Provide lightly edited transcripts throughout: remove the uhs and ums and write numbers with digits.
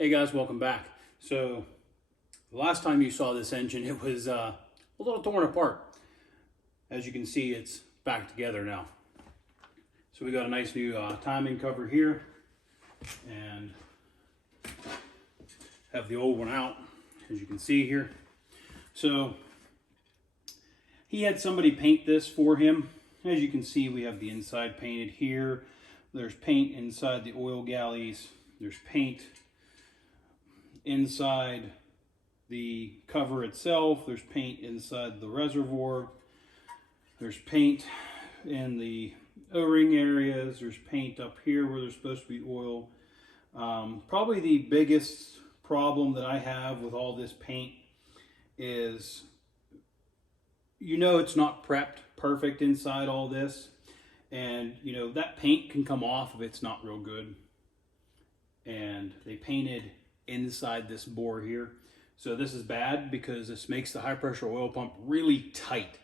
Hey guys, welcome back. So the last time you saw this engine, it was a little torn apart. As you can see, it's back together now. So we got a nice new timing cover here and have the old one out, as you can see here. So he had somebody paint this for him. As you can see, we have the inside painted here. There's paint inside the oil galleys. There's paint inside the cover itself. There's paint inside the reservoir. There's paint in the O-ring areas. There's paint up here where there's supposed to be oil. Probably the biggest problem that I have with all this paint is, you know, it's not prepped perfect inside all this, and you know that paint can come off if it's not real good. And they painted inside this bore here, so this is bad because this makes the high pressure oil pump really tight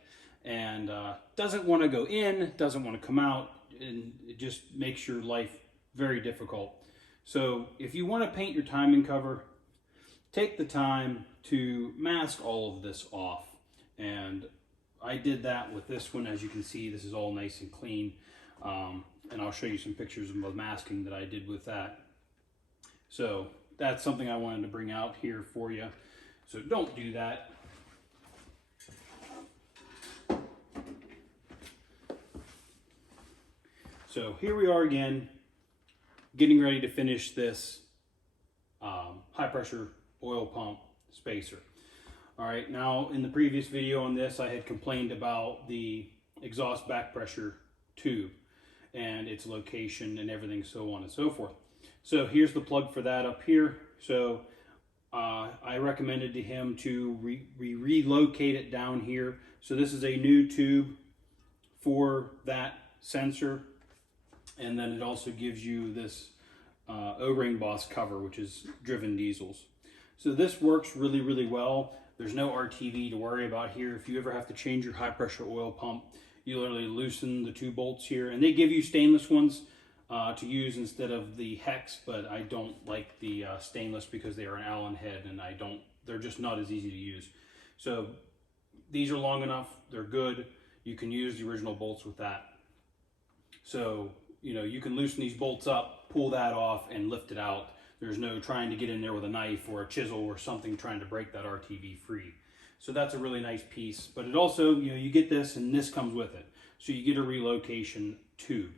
and doesn't want to go in, doesn't want to come out, and it just makes your life very difficult. So if you want to paint your timing cover, take the time to mask all of this off, and I did that with this one. As you can see, this is all nice and clean, and I'll show you some pictures of the masking that I did with that. So that's something I wanted to bring out here for you. So don't do that. So here we are again, getting ready to finish this high pressure oil pump spacer. All right, now in the previous video on this, I had complained about the exhaust back pressure tube and its location and everything, so on and so forth. So here's the plug for that up here. So I recommended to him to relocate it down here. So this is a new tube for that sensor. And then it also gives you this O-ring boss cover, which is driven diesels. So this works really, really well. There's no RTV to worry about here. If you ever have to change your high pressure oil pump, you literally loosen the two bolts here, and they give you stainless ones to use instead of the hex, but I don't like the stainless because they are an Allen head, and they're just not as easy to use. So these are long enough, they're good. You can use the original bolts with that. So, you know, you can loosen these bolts up, pull that off, and lift it out. There's no trying to get in there with a knife or a chisel or something trying to break that RTV free. So that's a really nice piece. But it also, you know, you get this and this comes with it. So you get a relocation tube.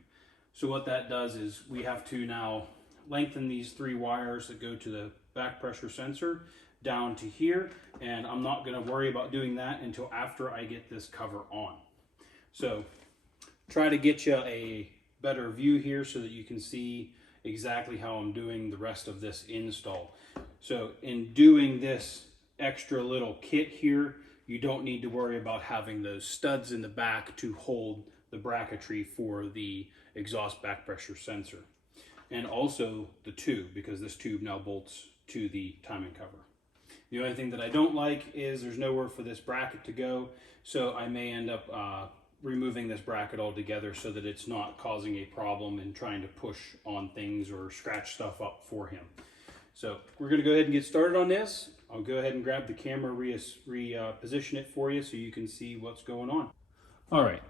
So what that does is we have to now lengthen these three wires that go to the back pressure sensor down to here. And I'm not going to worry about doing that until after I get this cover on. So try to get you a better view here so that you can see exactly how I'm doing the rest of this install. So in doing this extra little kit here, you don't need to worry about having those studs in the back to hold the bracketry for the exhaust back pressure sensor. And also the tube, because this tube now bolts to the timing cover. The only thing that I don't like is there's nowhere for this bracket to go, so I may end up removing this bracket altogether so that it's not causing a problem in trying to push on things or scratch stuff up for him. So we're going to go ahead and get started on this. I'll go ahead and grab the camera, reposition it for you so you can see what's going on. All right,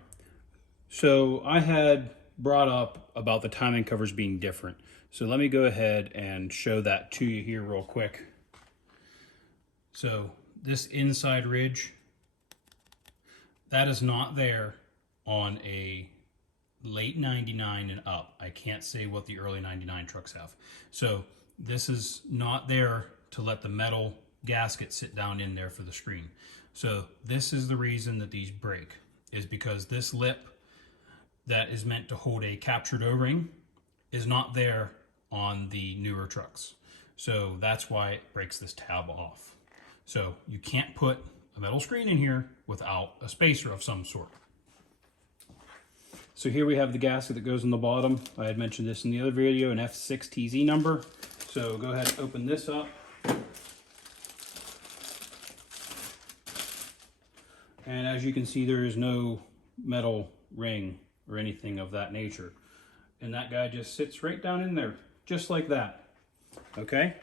so I had brought up about the timing covers being different. So let me go ahead and show that to you here real quick. So this inside ridge, that is not there on a late 99 and up. I can't say what the early 99 trucks have. So this is not there to let the metal gasket sit down in there for the screen. So this is the reason that these break, is because this lip that is meant to hold a captured O-ring is not there on the newer trucks. So that's why it breaks this tab off. So you can't put a metal screen in here without a spacer of some sort. So here we have the gasket that goes on the bottom. I had mentioned this in the other video, an F6TZ number. So go ahead and open this up. And as you can see, there is no metal ring or anything of that nature. And that guy just sits right down in there, just like that. Okay?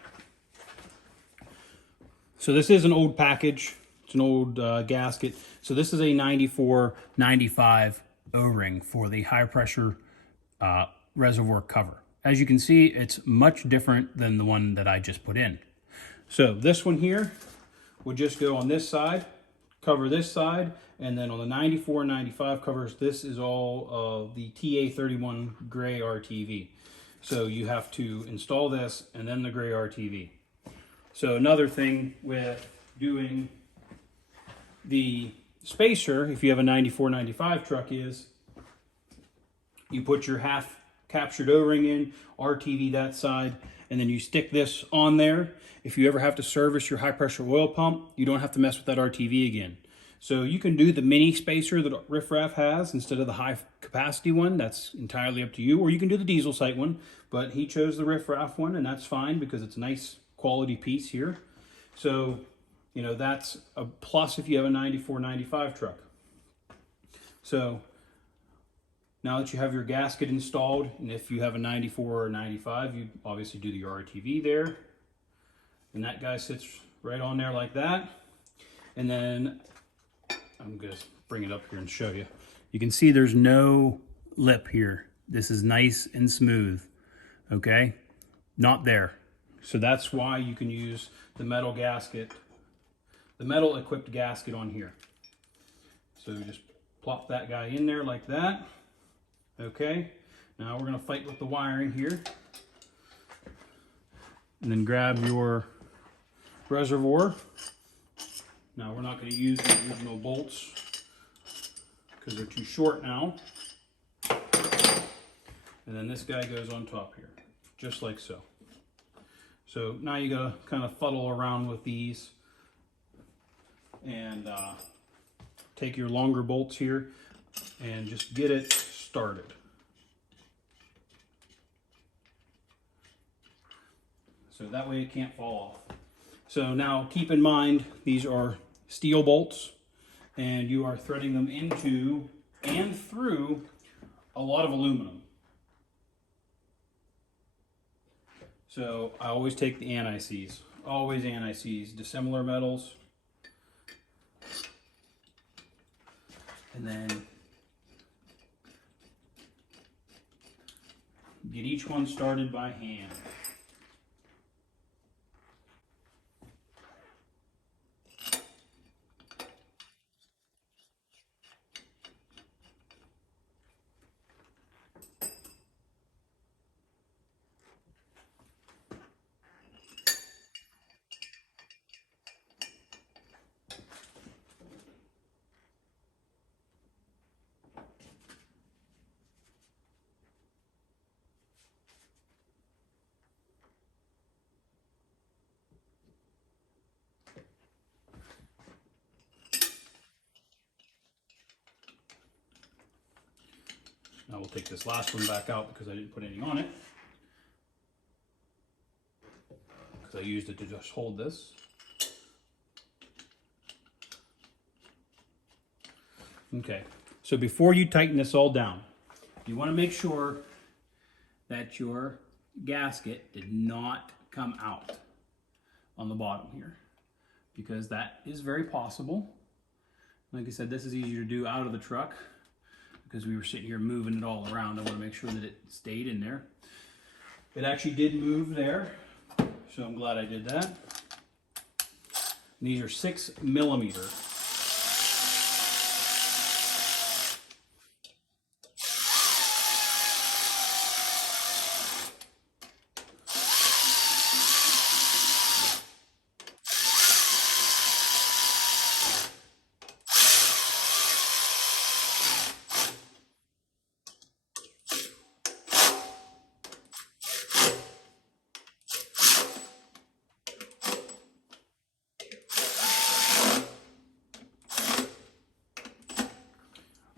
So this is an old package. It's an old gasket. So this is a 94-95 O-ring for the high pressure reservoir cover. As you can see, it's much different than the one that I just put in. So this one here would just go on this side, cover this side, and then on the 94-95 covers, this is all the TA31 gray RTV. So you have to install this and then the gray RTV. So another thing with doing the spacer, if you have a 94-95 truck, is you put your half captured O-ring in, RTV that side, and then you stick this on there. If you ever have to service your high pressure oil pump, you don't have to mess with that RTV again. So you can do the mini spacer that Riff Raff has instead of the high capacity one. That's entirely up to you. Or you can do the diesel site one, but he chose the Riff Raff one, and that's fine because it's a nice quality piece here. So, you know, that's a plus if you have a 94-95 truck. So now that you have your gasket installed, and if you have a 94 or 95, you obviously do the RTV there. And that guy sits right on there like that. And then I'm going to bring it up here and show you. You can see there's no lip here. This is nice and smooth, okay? Not there. So that's why you can use the metal gasket, the metal equipped gasket on here. So you just plop that guy in there like that. Okay, now we're going to fight with the wiring here. And then grab your reservoir. Now we're not going to use the original bolts because they're too short now. And then this guy goes on top here, just like so. So now you got to kind of fuddle around with these and take your longer bolts here and just get it started. So that way it can't fall off. So now keep in mind, these are steel bolts and you are threading them into and through a lot of aluminum. So I always take the anti-seize, always anti-seize, dissimilar metals. And then get each one started by hand. Now we'll take this last one back out because I didn't put anything on it. Because I used it to just hold this. Okay, so before you tighten this all down, you want to make sure that your gasket did not come out on the bottom here, because that is very possible. Like I said, this is easier to do out of the truck because we were sitting here moving it all around. I want to make sure that it stayed in there. It actually did move there, so I'm glad I did that. And these are 6mm.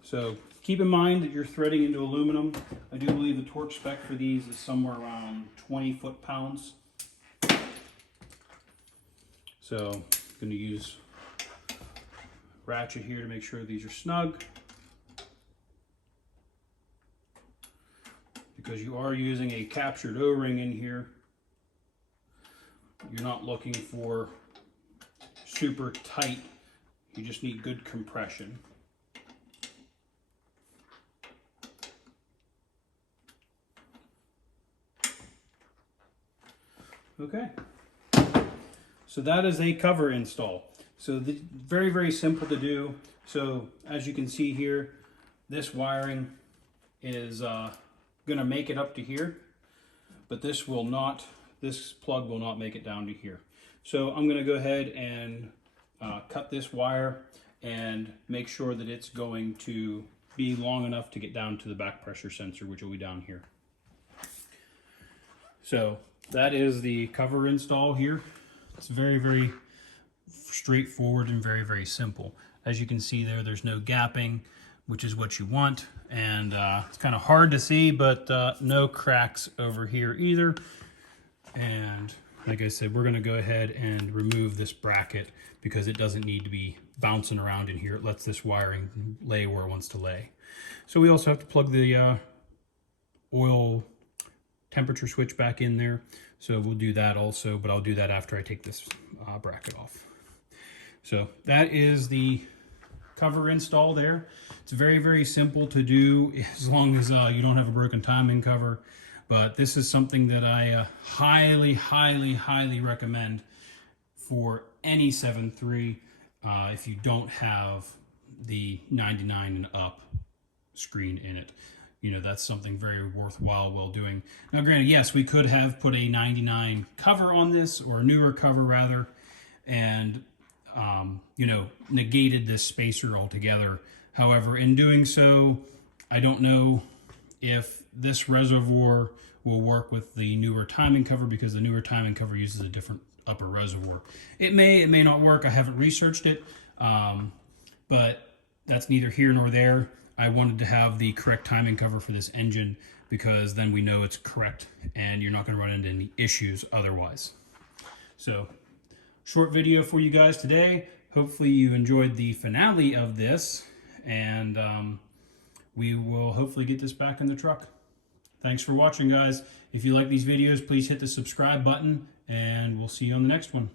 So keep in mind that you're threading into aluminum. I do believe the torque spec for these is somewhere around 20 foot-pounds. So I'm going to use a ratchet here to make sure these are snug, because you are using a captured O-ring in here. You're not looking for super tight. You just need good compression. Okay, so that is a cover install. So very, very simple to do. So as you can see here, this wiring is gonna make it up to here, but this plug will not make it down to here. So I'm gonna go ahead and cut this wire and make sure that it's going to be long enough to get down to the back pressure sensor, which will be down here. So that is the cover install here. It's very, very straightforward and very, very simple. As you can see there, there's no gapping, which is what you want. And it's kind of hard to see, but no cracks over here either. And like I said, we're gonna go ahead and remove this bracket because it doesn't need to be bouncing around in here. It lets this wiring lay where it wants to lay. So we also have to plug the oil temperature switch back in there. So we'll do that also, but I'll do that after I take this bracket off. So that is the cover install there. It's very, very simple to do as long as you don't have a broken timing cover. But this is something that I highly, highly, highly recommend for any 7.3 if you don't have the 99 and up screen in it. You know, that's something very worthwhile while doing. Now, granted, yes, we could have put a 99 cover on this, or a newer cover rather, and, you know, negated this spacer altogether. However, in doing so, I don't know if this reservoir will work with the newer timing cover, because the newer timing cover uses a different upper reservoir. It may not work. I haven't researched it, but that's neither here nor there. I wanted to have the correct timing cover for this engine because then we know it's correct and you're not going to run into any issues otherwise. So, short video for you guys today. Hopefully you enjoyed the finale of this, and we will hopefully get this back in the truck. Thanks for watching, guys. If you like these videos, please hit the subscribe button, and we'll see you on the next one.